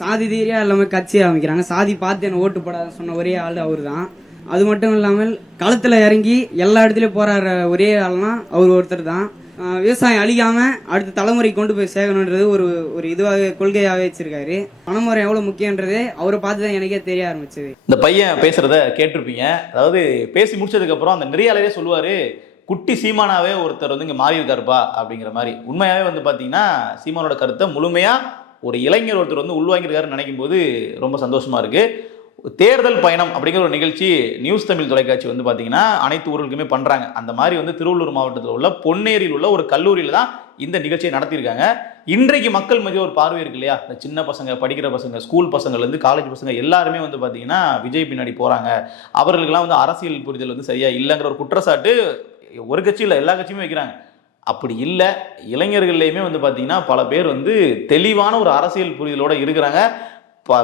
சாதி தீரியா எல்லாமே கட்சி அமைக்கிறாங்க. சாதி பார்த்து என்ன ஓட்டு போடாத சொன்ன ஒரே ஆள் அவர் தான். அது மட்டும் இல்லாமல் களத்தில் இறங்கி எல்லா இடத்துலையும் போராடுற ஒரே ஆள்னா அவர் ஒருத்தர் தான். விவசாயம் அழிக்காம அடுத்த தலைமுறை கொண்டு போய் சேகணுன்றது ஒரு ஒரு இதுவாக கொள்கையாகவே வச்சிருக்காரு. பணமுறை எவ்வளவு முக்கியன்றது அவரை பார்த்து தான் எனக்கே தெரிய ஆரம்பிச்சது. இந்த பையன் பேசுறத கேட்டிருப்பீங்க. அதாவது பேசி முடிச்சதுக்கு அப்புறம் அந்த நெறியாளரே சொல்லுவாரு, குட்டி சீமானாவே ஒருத்தர் வந்து இங்க மாறி இருக்காருப்பா அப்படிங்கிற மாதிரி. உண்மையாவே வந்து பாத்தீங்கன்னா சீமானோட கருத்தை முழுமையா ஒரு இளைஞர் ஒருத்தர் வந்து உள்வாங்கியிருக்காருன்னு நினைக்கும் போது ரொம்ப சந்தோஷமா இருக்கு. தேர்தல் பயணம் அப்படிங்கிற ஒரு நிகழ்ச்சி நியூஸ் தமிழ் தொலைக்காட்சி வந்து பார்த்தீங்கன்னா அனைத்து ஊர்களுக்குமே பண்ணுறாங்க. அந்த மாதிரி வந்து திருவள்ளூர் மாவட்டத்தில் உள்ள பொன்னேரியில் உள்ள ஒரு கல்லூரியில் தான் இந்த நிகழ்ச்சியை நடத்தியிருக்காங்க. இன்றைக்கு மக்கள் மத்திய ஒரு பார்வை இருக்கு இல்லையா, இந்த சின்ன பசங்க, படிக்கிற பசங்க, ஸ்கூல் பசங்கள்லேருந்து காலேஜ் பசங்க எல்லாருமே வந்து பார்த்தீங்கன்னா விஜய் பின்னாடி போகிறாங்க. அவர்களுக்கெல்லாம் வந்து அரசியல் புரிதல் வந்து சரியா இல்லைங்கிற ஒரு குற்றச்சாட்டு ஒரு கட்சி இல்லை எல்லா கட்சியுமே வைக்கிறாங்க. அப்படி இல்லை, இளைஞர்கள்லையுமே வந்து பார்த்தீங்கன்னா பல பேர் வந்து தெளிவான ஒரு அரசியல் புரிதலோடு இருக்கிறாங்க.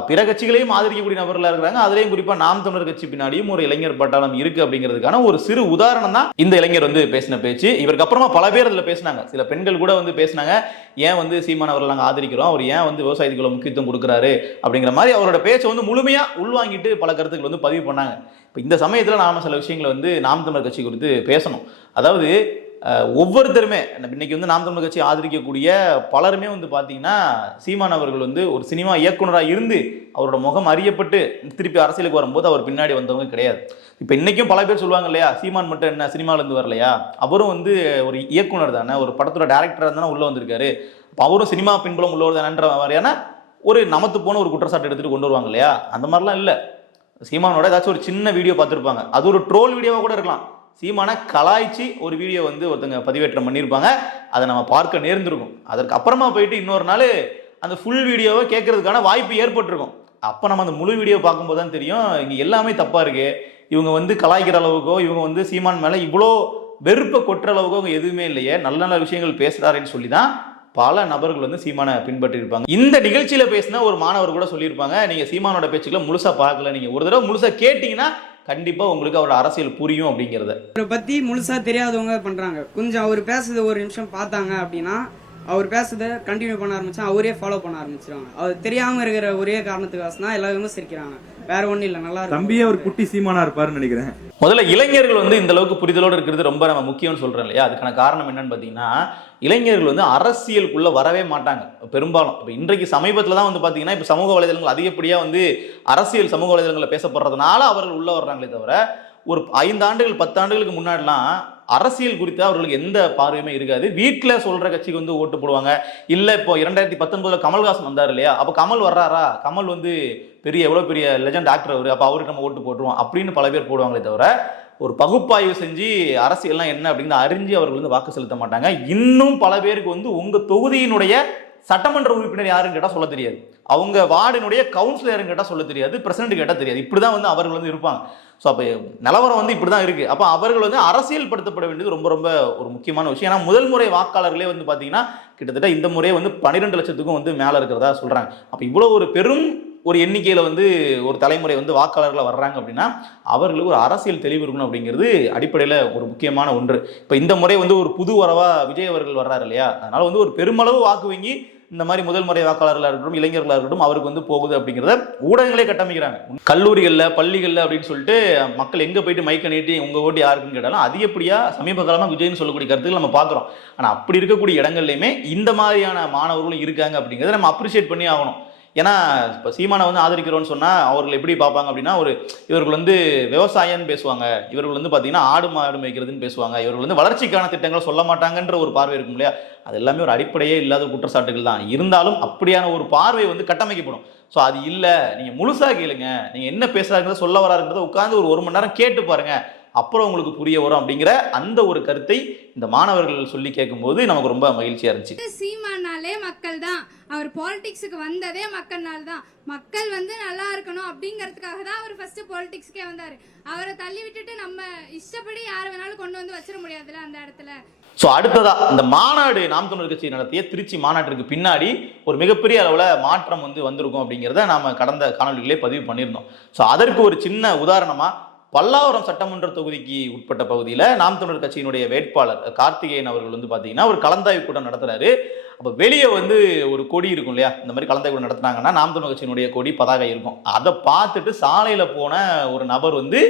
பிற கட்சிகளையும் ஆதரிக்கக்கூடிய நபர்களாக இருக்கிறாங்க. அதுலேயும் குறிப்பாக நாம் தமிழர் கட்சி பின்னாடியும் ஒரு இளைஞர் பட்டாளம் இருக்கு அப்படிங்கிறதுக்கான ஒரு சிறு உதாரணம் தான் இந்த இளைஞர் வந்து பேசின பேச்சு. இவருக்கு அப்புறமா பல பேர் அதில் பேசினாங்க. சில பெண்கள் கூட வந்து பேசினாங்க, ஏன் வந்து சீமான் அவர்கள் நாங்கள் ஆதரிக்கிறோம், அவர் ஏன் வந்து விவசாயத்துக்கு முக்கியத்துவம் கொடுக்குறாரு அப்படிங்கிற மாதிரி அவரோட பேச்சை வந்து முழுமையாக உள்வாங்கிட்டு பல கருத்துக்கள் வந்து பதிவு பண்ணாங்க. இப்போ இந்த சமயத்தில் நாம சில விஷயங்களை வந்து நாம் தமிழர் கட்சி குறித்து பேசணும். அதாவது ஒவ்வொருத்தருமே இன்னைக்கு வந்து நாம் தமிழர் கட்சி ஆதரிக்கக்கூடிய பலருமே வந்து பார்த்தீங்கன்னா சீமான் அவர்கள் வந்து ஒரு சினிமா இயக்குனராக இருந்து அவரோட முகம் அறியப்பட்டு திருப்பி அரசியலுக்கு வரும்போது அவர் பின்னாடி வந்தவங்க கிடையாது. இப்போ இன்னைக்கும் பல பேர் சொல்லுவாங்க இல்லையா, சீமான் மட்டும் என்ன சினிமாலேருந்து வரலையா, அவரும் வந்து ஒரு இயக்குனர் தானே, ஒரு படத்தோட டேரக்டராக தானே உள்ளே வந்திருக்காரு, இப்போ அவரும் சினிமா பின்புலம் உள்ளவர் தானேன்ற மாதிரியான ஒரு நமத்து போன ஒரு குற்றச்சாட்டு எடுத்துகிட்டு கொண்டு வருவாங்க இல்லையா. அந்த மாதிரிலாம் இல்லை. சீமானோட ஏதாச்சும் ஒரு சின்ன வீடியோ பார்த்துருப்பாங்க, அது ஒரு ட்ரோல் வீடியோவாக கூட இருக்கலாம். சீமான கலாய்ச்சி ஒரு வீடியோ வந்து ஒருத்தங்க பதிவேற்றம் பண்ணியிருப்பாங்க, அதை நம்ம பார்க்க நேர்ந்திருக்கும். அதற்கு அப்புறமா போயிட்டு இன்னொரு நாள் அந்த ஃபுல் வீடியோவை கேட்கறதுக்கான வாய்ப்பு ஏற்பட்டிருக்கும். அப்போ நம்ம அந்த முழு வீடியோ பார்க்கும்போது தான் தெரியும் இங்கே எல்லாமே தப்பாக இருக்கு. இவங்க வந்து கலாய்க்கிற அளவுக்கோ, இவங்க வந்து சீமான் மேலே இவ்வளோ வெறுப்பை கொட்டுற அளவுக்கோ அவங்க எதுவுமே இல்லையே, நல்ல நல்ல விஷயங்கள் பேசுகிறாருன்னு சொல்லி தான் பல நபர்கள் வந்து சீமானை பின்பற்றிருப்பாங்க. இந்த நிகழ்ச்சியில் பேசின ஒரு மாணவர் கூட சொல்லியிருப்பாங்க, நீங்கள் சீமானோட பேச்சுக்களை முழுசாக பார்க்கல, நீங்கள் ஒரு தடவை முழுசாக கேட்டிங்கன்னா கண்டிப்பா உங்களுக்கு அவரோட அரசியல் புரியும் அப்படிங்கறத. அவரை பத்தி முழுசா தெரியாதவங்க பண்றாங்க. கொஞ்சம் அவர் பேசுறது ஒரு நிமிஷம் பார்த்தாங்க அப்படின்னா அவர் பேசுறதை கண்டினியூ பண்ண ஆரம்பிச்சா அவரே ஃபாலோ பண்ண ஆரம்பிச்சிருவாங்க. அவர் தெரியாம இருக்கிற ஒரே காரணத்துக்காக தான் எல்லாரும் விமர்சிக்கிறாங்க, வேற ஒன்றும் இல்லை. நல்லா தம்பியே ஒரு குட்டி சீமானா இருப்பாருன்னு நினைக்கிறேன். முதல்ல இளைஞர்கள் வந்து இந்த அளவுக்கு புரிதலோடு இருக்கிறது ரொம்ப நம்ம முக்கியம்னு சொல்றேன் இல்லையா. அதுக்கான காரணம் என்னன்னு பார்த்தீங்கன்னா, இளைஞர்கள் வந்து அரசியலுக்குள்ள வரவே மாட்டாங்க பெரும்பாலும். இப்போ இன்றைக்கு சமீபத்தில் தான் வந்து பார்த்தீங்கன்னா இப்போ சமூக வலைதளங்கள் அதிகப்படியாக வந்து அரசியல் சமூக வலைதளங்களில் பேசப்படுறதுனால அவர்கள் உள்ள வர்றாங்களே தவிர, ஒரு 5 ஆண்டுகள் 10 ஆண்டுகளுக்கு முன்னாடிலாம் அரசியல் குறித்து அவர்களுக்கு எந்த பார்வையுமே இருக்காது. வீட்டில் சொல்ற கட்சிக்கு வந்து ஓட்டு போடுவாங்க. இல்லை இப்போ 2019 கமல்ஹாசன் வந்தார் இல்லையா, அப்போ கமல் வர்றாரா, கமல் வந்து எவ்வளோ பெரிய லெஜண்ட் ஆக்டர் அவர், அப்போ அவருக்கு நம்ம ஓட்டு போட்டுருவோம் அப்படின்னு பல பேர் போடுவாங்களே தவிர, ஒரு பகுப்பாய்வு செஞ்சு அரசியல்லாம் என்ன அப்படின்னு அறிஞ்சு அவர்கள் வந்து வாக்கு செலுத்த மாட்டாங்க. இன்னும் பல பேருக்கு வந்து உங்க தொகுதியினுடைய சட்டமன்ற உறுப்பினர் யாருன்னு கேட்டால் சொல்ல தெரியாது, அவங்க வார்டினுடைய கவுன்சிலர் கேட்டால் சொல்ல தெரியாது, பிரசிடண்ட் கேட்டால் தெரியாது. இப்படிதான் வந்து அவர்கள் வந்து இருப்பாங்க. ஸோ அப்போ நிலவரம் வந்து இப்படி தான் இருக்குது. அப்போ அவர்கள் வந்து அரசியல் படுத்தப்பட வேண்டியது ரொம்ப ரொம்ப ஒரு முக்கியமான விஷயம். ஏன்னா முதல் முறை வாக்காளர்களே வந்து பார்த்தீங்கன்னா கிட்டத்தட்ட இந்த முறையே வந்து 12 லட்சத்துக்கும் வந்து மேலே இருக்கிறதா சொல்கிறாங்க. அப்போ இவ்வளோ ஒரு பெரும் ஒரு எண்ணிக்கையில் வந்து ஒரு தலைமுறை வந்து வாக்காளர்களை வர்றாங்க அப்படின்னா அவர்களுக்கு ஒரு அரசியல் தெளிவு இருக்கணும் அப்படிங்கிறது அடிப்படையில் ஒரு முக்கியமான ஒன்று. இப்போ இந்த முறை வந்து ஒரு புது வரவாக விஜய் அவர்கள் வர்றாரு இல்லையா, அதனால் வந்து ஒரு பெருமளவு வாக்கு வங்கி இந்த மாதிரி முதல் முறை வாக்காளர்களாக இருக்கட்டும், இளைஞர்களாக இருக்கட்டும், அவருக்கு வந்து போகுது அப்படிங்கிறத ஊடகங்களே கட்டமைக்கிறாங்க. கல்லூரிகளில் பள்ளிகளில் அப்படின்னு சொல்லிட்டு மக்கள் எங்கே போயிட்டு மைக்க நீட்டி உங்கள் ஓட்டு யாருக்குன்னு கேட்டாலும் அதிகப்படியாக சமீப காலமாக விஜய்னு சொல்லக்கூடிய கருத்துக்கள் நம்ம பார்க்குறோம். ஆனால் அப்படி இருக்கக்கூடிய இடங்கள்லையுமே இந்த மாதிரியான மாணவர்களும் இருக்காங்க அப்படிங்கிறத நம்ம அப்ரிஷியேட் பண்ணி ஆகணும். ஏன்னா இப்போ சீமானை வந்து ஆதரிக்கிறோன்னு சொன்னால் அவர்கள் எப்படி பார்ப்பாங்க அப்படின்னா, இவர்கள் வந்து விவசாயம்னு பேசுவாங்க, இவர்கள் வந்து பார்த்தீங்கன்னா ஆடு மாடு மேய்க்கிறதுன்னு பேசுவாங்க, இவர்கள் வந்து வளர்ச்சிக்கான திட்டங்களை சொல்ல மாட்டாங்கன்ற ஒரு பார்வை இருக்கும் இல்லையா. அது எல்லாமே ஒரு அடிப்படையே இல்லாத குற்றச்சாட்டுகள் தான். இருந்தாலும் அப்படியான ஒரு பார்வை வந்து கட்டமைக்கப்படும். ஸோ அது இல்லை, நீங்கள் முழுசாக கேளுங்க, நீங்கள் என்ன பேசுகிறாங்கிறத சொல்ல வராருங்கிறத உட்காந்து ஒரு மணி நேரம் கேட்டு பாருங்க, அப்புறம் உங்களுக்கு புரிய வரும் அப்படிங்கிற அந்த ஒரு கருத்தை இந்த மாணவர்கள் சொல்லி கேட்கும்போது நமக்கு ரொம்ப மகிழ்ச்சியா இருந்துச்சு. சீமானாலே மக்கள் தான், அவர் பாலிடிக்ஸுக்கு வந்ததே மக்கள்னால தான். மக்கள் வந்து நல்லா இருக்கணும் அப்படிங்கிறதுக்காக தான் அவர் ஃபர்ஸ்ட் பாலிடிக்ஸ்க்கே வந்தார். அவரை தள்ளி விட்டுட்டு நம்ம இஷ்டப்படி யாரை வேணாலும் கொண்டு வந்து வச்சிட முடியாதுல்ல அந்த இடத்துல. ஸோ அடுத்ததா இந்த மாநாடு நாம் தமிழர் கட்சி நடத்திய திருச்சி மாநாட்டிற்கு பின்னாடி ஒரு மிகப்பெரிய அளவில் மாற்றம் வந்து வந்திருக்கும் அப்படிங்கிறத நாம கடந்த காணொலிகளே பதிவு பண்ணியிருந்தோம். ஸோ அதற்கு ஒரு சின்ன உதாரணமா பல்லாவரம் சட்டமன்ற தொகுதிக்கு உட்பட்ட பகுதியில் நாம் தமிழர் கட்சியினுடைய வேட்பாளர் கார்த்திகேயன் அவர்கள் வந்து பார்த்தீங்கன்னா ஒரு கலந்தாய்வு கூட்டம் நடத்துறாரு. அப்போ வெளியே வந்து ஒரு கொடி இருக்கும் இல்லையா, இந்த மாதிரி கலந்தை கூட நடத்துனாங்கன்னா நாம் தமிழர் கட்சியினுடைய கொடி பதாகை இருக்கும். அதை பார்த்துட்டு சாலையில் போன ஒரு நபர் வந்து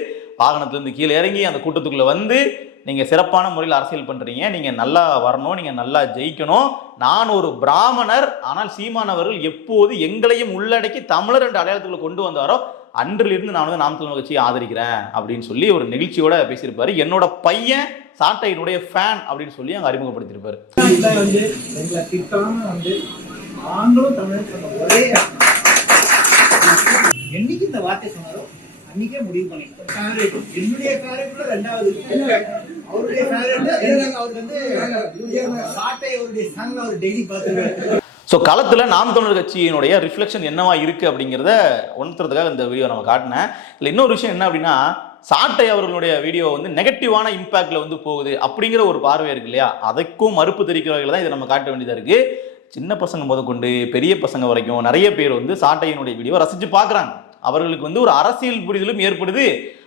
வாகனத்துலேருந்து கீழே இறங்கி அந்த கூட்டத்துக்குள்ளே வந்து, நீங்கள் சிறப்பான முறையில் அரசியல் பண்ணுறீங்க, நீங்கள் நல்லா வரணும், நீங்கள் நல்லா ஜெயிக்கணும், நான் ஒரு பிராமணர், ஆனால் சீமானவர்கள் எப்போது எங்களையும் உள்ளடக்கி தமிழர் என்ற அடையாளத்துக்குள்ள கொண்டு வந்தாரோ அன்றிலிருந்து நான் வந்து நாம் தமிழர் கட்சியை ஆதரிக்கிறேன் அப்படின்னு சொல்லி ஒரு நிகழ்ச்சியோட பேசியிருப்பாரு. என்னோட பையன் சாட்டையினுடைய ஃபேன் அப்படின்னு சொல்லி அங்கே அறிமுகப்படுத்தியிருப்பாரு. என்னைக்கு இந்த வார்த்தை சொன்னாரோ அன்னைக்கே முடிவு பண்ணிட்டோம். என்னுடைய ஃபேவரட் ரெண்டாவது அவருடைய ஃபேவரட் அவர் வந்து சாட்டை அவருடைய சாங்ல அவர் டெய்லி பார்த்துருவாரு. ஸோ களத்தில் நாம் தமிழர் கட்சியினுடைய ரிஃப்ளெக்ஷன் என்னவா இருக்குது அப்படிங்கிறத உணர்த்துறதுக்காக இந்த வீடியோ நம்ம காட்டினேன். இதில் இன்னொரு விஷயம் என்ன அப்படின்னா, சாட்டை அவர்களுடைய வீடியோ வந்து நெகட்டிவான இம்பாக்டில் வந்து போகுது அப்படிங்கிற ஒரு பார்வை இருக்கு இல்லையா, அதுக்கும் மறுப்பு தெரிவிக்கிறவர்கள் தான் இதை நம்ம காட்ட வேண்டியதாக இருக்குது. சின்ன பசங்க முதற்கொண்டு பெரிய பசங்க வரைக்கும் நிறைய பேர் வந்து சாட்டையினுடைய வீடியோ ரசித்து பார்க்குறாங்க. அவர்களுக்கு வந்து ஒரு அரசியல் புரிதலும் ஏற்படுது,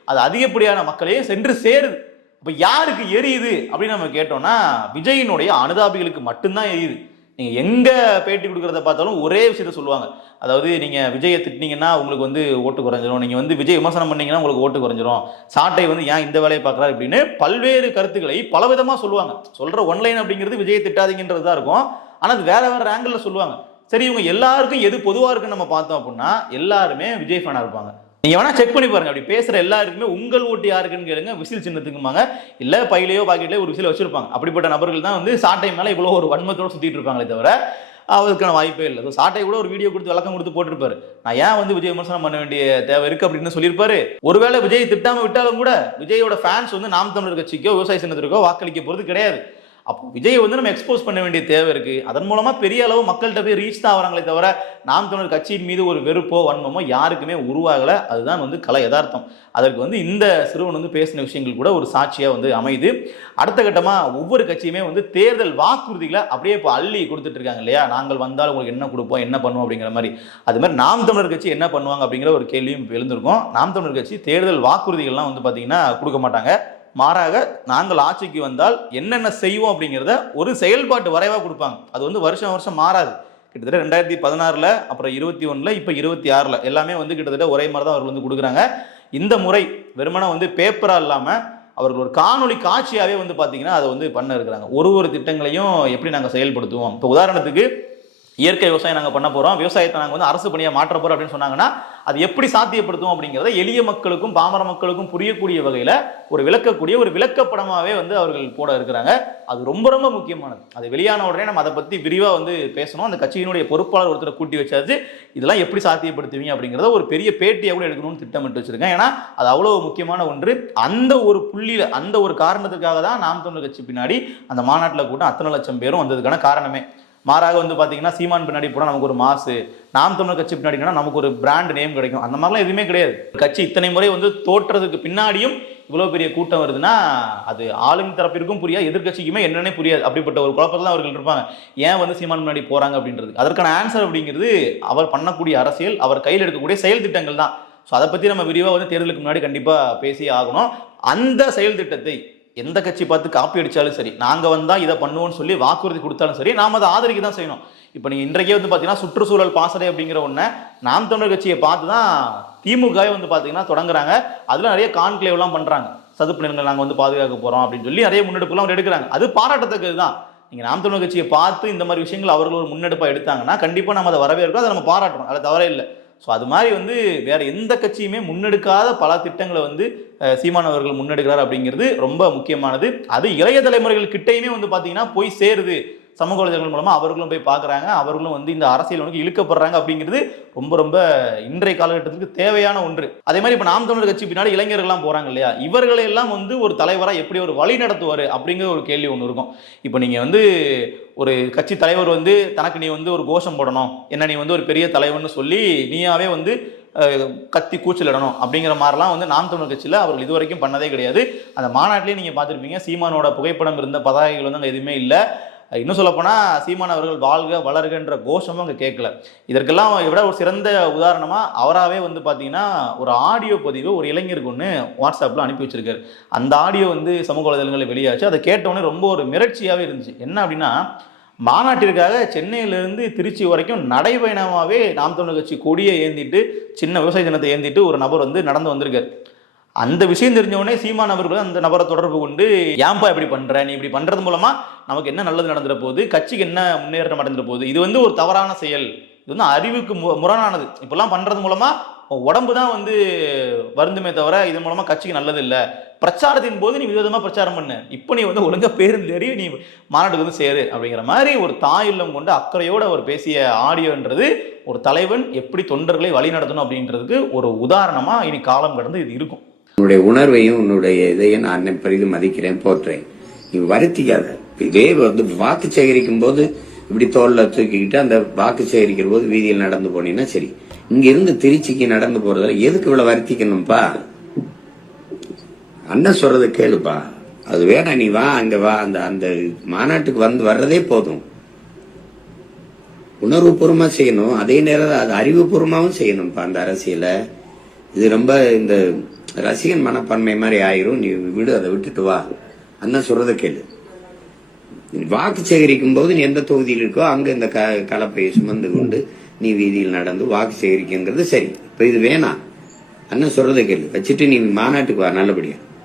அது அதிகப்படியான மக்களையே சென்று சேருது. இப்போ யாருக்கு எரியுது அப்படின்னு நம்ம கேட்டோம்னா, விஜயினுடைய அனுதாபிகளுக்கு மட்டும்தான் எரியுது. நீங்கள் எங்கே பேட்டி கொடுக்குறத பார்த்தாலும் ஒரே விஷயத்த சொல்லுவாங்க. அதாவது நீங்கள் விஜயை திட்டினீங்கன்னா உங்களுக்கு வந்து ஓட்டு குறைஞ்சிரும், நீங்கள் வந்து விஜய் விமர்சனம் பண்ணீங்கன்னா உங்களுக்கு ஓட்டு குறைஞ்சிரும், சாட்டை வந்து ஏன் இந்த வேலையை பார்க்குறாரு அப்படின்னு பல்வேறு கருத்துக்களை பலவிதமாக சொல்லுவாங்க. சொல்கிற ஒன்லைன் அப்படிங்கிறது விஜயை திட்டாதீங்கன்றது தான் இருக்கும், ஆனால் அது வேற வேற ஆங்கிளில் சொல்லுவாங்க. சரி, இவங்க எல்லாருக்கும் எது பொதுவாக இருக்குன்னு நம்ம பார்த்தோம் அப்படின்னா எல்லாருமே விஜய் ஃபேனாக இருப்பாங்க. நீங்கள் வேணா செக் பண்ணி பாருங்க, அப்படி பேசுகிற எல்லாருக்குமே உங்கள் ஓட்டு யாருக்குன்னு கேளுங்க, விசில் சின்னத்துக்குமாங்க, இல்லை பையிலையோ பாக்கெட்லேயோ ஒரு விசில் வச்சிருப்பாங்க. அப்படிப்பட்ட நபர்கள் தான் வந்து சாட்டை மேலே இவ்வளோ ஒரு வன்மத்தோடு சுற்றிட்டு இருப்பாங்களே தவிர அதுக்கான வாய்ப்பே இல்லை. ஸோ சாட்டை கூட ஒரு வீடியோ கொடுத்து விளக்கம் கொடுத்து போட்டிருப்பாரு, நான் ஏன் வந்து விஜய் விமர்சனம் பண்ண வேண்டிய தேவை இருக்குது அப்படின்னு சொல்லியிருப்பாரு. ஒருவேளை விஜய் திட்டாமல் விட்டாலும் கூட விஜயோட ஃபேன்ஸ் வந்து நாம் தமிழர் கட்சிக்கோ விவசாய சின்னத்திற்கோ வாக்களிக்க போகிறது கிடையாது. அப்போ விஜயை வந்து நம்ம எக்ஸ்போஸ் பண்ண வேண்டிய தேவை இருக்குது. அதன் மூலமாக பெரிய அளவு மக்கள்கிட்ட போய் ரீச் தான் ஆகிறாங்களே தவிர நாம் தமிழர் கட்சியின் மீது ஒரு வெறுப்போ வன்மமோ யாருக்குமே உருவாகலை. அதுதான் வந்து கலை யதார்த்தம். அதற்கு வந்து இந்த சிறுவன் வந்து பேசின விஷயங்கள் கூட ஒரு சாட்சியாக வந்து அமையுது. அடுத்த கட்டமாக ஒவ்வொரு கட்சியுமே வந்து தேர்தல் வாக்குறுதிகளை அப்படியே இப்போ அள்ளி கொடுத்துட்டு இருக்காங்க இல்லையா, நாங்கள் வந்தால் உங்களுக்கு என்ன கொடுப்போம் என்ன பண்ணுவோம் அப்படிங்கிற மாதிரி. அது மாதிரி நாம் தமிழர் கட்சி என்ன பண்ணுவாங்க அப்படிங்கிற ஒரு கேள்வியும் இப்போ எழுந்திருக்கும். நாம் தமிழர் கட்சி தேர்தல் வாக்குறுதிகள்லாம் வந்து பார்த்தீங்கன்னா கொடுக்க மாட்டாங்க. மாறாக நாங்கள் ஆட்சிக்கு வந்தால் என்னென்ன செய்வோம் அப்படிங்கிறத ஒரு செயல்பாட்டு வரைவாக கொடுப்பாங்க. அது வந்து வருஷம் வருஷம் மாறாது. கிட்டத்தட்ட 2016, அப்புறம் 21, இப்போ 26 எல்லாமே வந்து கிட்டத்தட்ட ஒரே மாதிரி தான் அவர்கள் வந்து கொடுக்குறாங்க. இந்த முறை வெறுமனே வந்து பேப்பராக இல்லாமல் அவர்கள் ஒரு காணொலி காட்சியாகவே வந்து பார்த்தீங்கன்னா அதை வந்து பண்ண இருக்கிறாங்க. ஒரு திட்டங்களையும் எப்படி நாங்கள் செயல்படுத்துவோம். இப்போ உதாரணத்துக்கு இயற்கை விவசாயம் நாங்கள் பண்ண போகிறோம், விவசாயத்தை நாங்கள் வந்து அரசு பணியாக மாற்ற போகிறோம் அப்படின்னு சொன்னாங்கன்னா அது எப்படி சாத்தியப்படுத்தும் அப்படிங்கிறத எளிய மக்களுக்கும் பாமர மக்களுக்கும் புரியக்கூடிய வகையில் ஒரு விளக்கக்கூடிய ஒரு விளக்கப்படமாகவே வந்து அவர்கள் போட இருக்கிறாங்க. அது ரொம்ப ரொம்ப முக்கியமானது. அது வெளியான உடனே நம்ம அதை பற்றி விரிவாக வந்து பேசணும். அந்த கட்சியினுடைய பொறுப்பாளர் ஒருத்தரை கூட்டி வச்சாச்சு, இதெல்லாம் எப்படி சாத்தியப்படுத்துவீங்க அப்படிங்கிறத ஒரு பெரிய பேட்டியாக கூட எடுக்கணும்னு திட்டமிட்டு வச்சிருக்கேன். ஏன்னா அது அவ்வளோ முக்கியமான ஒன்று. அந்த ஒரு புள்ளியில் அந்த ஒரு காரணத்துக்காக தான் நாம் தமிழர் கட்சி பின்னாடி அந்த மாநாட்டில் கூட்டம் அத்தனை லட்சம் பேரும் வந்ததுக்கான காரணமே. மாறாக வந்து பார்த்தீங்கன்னா சீமான் பின்னாடி போனால் நமக்கு ஒரு மாசு, நாம் தமிழர் கட்சி பின்னாடினா நமக்கு ஒரு பிராண்ட் நேம் கிடைக்கும், அந்த மாதிரிலாம் எதுவுமே கிடையாது. கட்சி இத்தனை முறை வந்து தோற்றதுக்கு பின்னாடியும் இவ்வளோ பெரிய கூட்டம் வருதுன்னா அது ஆளுங்க தரப்பிற்கும் புரியாது, எதிர்கட்சிக்குமே என்னன்னே புரியாது. அப்படிப்பட்ட ஒரு குழப்பத்தில் அவர்கள் இருப்பாங்க, ஏன் வந்து சீமான் முன்னாடி போகிறாங்க அப்படின்றது. அதற்கான ஆன்சர் அப்படிங்கிறது அவர் பண்ணக்கூடிய அரசியல், அவர் கையில் எடுக்கக்கூடிய செயல் திட்டங்கள் தான். ஸோ அதை பற்றி நம்ம விரிவாக வந்து தேர்தலுக்கு முன்னாடி கண்டிப்பாக பேசி ஆகணும். அந்த செயல் திட்டத்தை எந்த கட்சி பார்த்து காப்பி அடித்தாலும் சரி, நாங்கள் வந்தால் இதை பண்ணுவோம்னு சொல்லி வாக்குறுதி கொடுத்தாலும் சரி, நாம் அதை ஆதரிக்க தான் செய்யணும். இப்போ நீங்கள் இன்றைக்கே வந்து பார்த்தீங்கன்னா சுற்றுச்சூழல் பாசறை அப்படிங்கிற ஒன்றை நாம் தமிழர் கட்சியை பார்த்து தான் திமுகவே வந்து பார்த்தீங்கன்னா தொடங்குறாங்க. அதில் நிறைய கான்க்ளேவ்லாம் பண்ணுறாங்க, சதுப்பு நிலங்கள் நாங்கள் வந்து பாதுகாக்க போகிறோம் அப்படின்னு சொல்லி நிறைய முன்னெடுப்புலாம் எடுக்கிறாங்க. அது பாராட்டத்தக்கது தான். நீங்கள் நாம் தமிழர் கட்சியை பார்த்து இந்த மாதிரி விஷயங்கள் அவர்கள் ஒரு முன்னெடுப்பாக எடுத்தாங்கன்னா கண்டிப்பாக நம்ம அதை வரவேற்கிறோம், அதை நம்ம பாராட்டணும், அதில் தவறே இல்லை. ஸோ அது மாதிரி வந்து வேற எந்த கட்சியுமே முன்னெடுக்காத பல திட்டங்களை வந்து சீமான் அவர்கள் முன்னெடுக்கிறார் அப்படிங்கிறது ரொம்ப முக்கியமானது. அது இளைய தலைமுறைகள் கிட்டையுமே வந்து பார்த்தீங்கன்னா போய் சேருது. சமூக வலைதளங்கள் மூலமாக அவர்களும் போய் பார்க்குறாங்க, அவர்களும் வந்து இந்த அரசியல் வந்து இழுக்கப்படுறாங்க அப்படிங்கிறது ரொம்ப ரொம்ப இன்றைய காலகட்டத்துக்கு தேவையான ஒன்று. அதே மாதிரி இப்போ நாம் தமிழர் கட்சி பின்னாடி இளைஞர்கள்லாம் போகிறாங்க இல்லையா, இவர்களெல்லாம் வந்து ஒரு தலைவராக எப்படி ஒரு வழி நடத்துவார் அப்படிங்கிற ஒரு கேள்வி ஒன்று இருக்கும். இப்போ நீங்கள் வந்து ஒரு கட்சி தலைவர் வந்து தனக்கு நீ வந்து ஒரு கோஷம் போடணும், என்ன நீ வந்து ஒரு பெரிய தலைவர்னு சொல்லி நீயாவே வந்து கத்தி கூச்சலிடணும் அப்படிங்கிற மாதிரிலாம் வந்து நாம் தமிழர் கட்சியில் அவர்கள் இது வரைக்கும் பண்ணதே கிடையாது. அந்த மாநாட்டிலேயே நீங்கள் பார்த்துருப்பீங்க, சீமானோட புகைப்படம் இருந்த பதாகைகள் வந்து அங்கே எதுவுமே இல்லை. இன்னும் சொல்லப்போனால் சீமான் அவர்கள் வாழ்க வளர்கின்ற கோஷமும் அங்கே கேட்கல. இதற்கெல்லாம் விட ஒரு சிறந்த உதாரணமாக அவராகவே வந்து பார்த்தீங்கன்னா ஒரு ஆடியோ பதிவு ஒரு இளைஞருக்கு ஒன்று வாட்ஸ்அப்பில் அனுப்பி வச்சிருக்காரு. அந்த ஆடியோ வந்து சமூக வலைதளங்களில் வெளியாச்சு. அதை கேட்டவுடனே ரொம்ப ஒரு மிரட்சியாகவே இருந்துச்சு. என்ன அப்படின்னா, மாநாட்டிற்காக சென்னையிலிருந்து திருச்சி வரைக்கும் நடைபயணமாகவே நாம் தமிழர் கட்சி கொடியை ஏந்திட்டு சின்ன விவசாய தினத்தை ஏந்திட்டு ஒரு நபர் வந்து நடந்து வந்திருக்காரு. அந்த விஷயம் தெரிஞ்சவொடனே சீமான் அவர்கள் அந்த நபரை தொடர்பு கொண்டு ஏன்பா இப்படி பண்ற, நீ இப்படி பண்றது மூலமா நமக்கு என்ன நல்லது நடந்துட போகுது, கட்சிக்கு என்ன முன்னேற்றம் அடைந்துட போகுது, இது வந்து ஒரு தவறான செயல், இது வந்து அறிவுக்கு முரணானது, இப்பெல்லாம் பண்றது மூலமா உடம்பு தான் வந்து வருந்துமே தவிர இதன் மூலமா கட்சிக்கு நல்லது இல்லை, பிரச்சாரத்தின் போது நீ விதவிதமா பிரச்சாரம் பண்ணு, இப்போ நீ வந்து ஒழுங்கா பேருந்து ஏறி நீ மாநாட்டுக்கு வந்து சேரு அப்படிங்கிற மாதிரி ஒரு தாயுள்ளம் கொண்டு அக்கறையோடு அவர் பேசிய ஆடியோன்றது ஒரு தலைவன் எப்படி தொண்டர்களை வழி நடத்தணும் அப்படின்றதுக்கு ஒரு உதாரணமா இனி காலம் கடந்து இது இருக்கும். உன்னுடைய உணர்வையும் உன்னுடைய இதையும் நான் பெரிதும் மதிக்கிறேன், போற்றேன். நீ வருத்திக்காத. இதே வந்து வாக்கு சேகரிக்கும் போது இப்படி தோல்ல தூக்கிக்கிட்டு அந்த வாக்கு சேகரிக்கிற போது வீதியில் நடந்து போனீங்கன்னா சரி. இங்க இருந்து திருச்சிக்கு நடந்து போறதுல எதுக்கு இவ்வளவு வருத்திக்கணும்பா? அண்ணன் சொல்றதை கேளுப்பா. அது வேணாம், நீ வா, அங்க வா, அந்த அந்த மாநாட்டுக்கு வர்றதே போதும். உணர்வுபூர்வமா செய்யணும், அதே நேரம் அது அறிவுபூர்வமாவும் செய்யணும்ப்பா அந்த அரசியலை. இது ரொம்ப இந்த ரசிகன் மனப்பான்மை மாதிரி ஆயிரும். நீ விடு, அதை விட்டுட்டு வா, அண்ணன் சொல்றதை கேளு. வாக்கு சேகரிக்கும் போது நீ எந்த தொகுதியில் இருக்கோ அங்க இந்த கலப்பையை சுமந்து கொண்டு நீ வீதியில் நடந்து வாக்கு சேகரிக்குங்கிறது சரி. இப்ப இது வேணாம், அண்ணன் சொல்றதை கேளு, வச்சுட்டு நீ மாநாட்டுக்கு வா நல்லபடியா.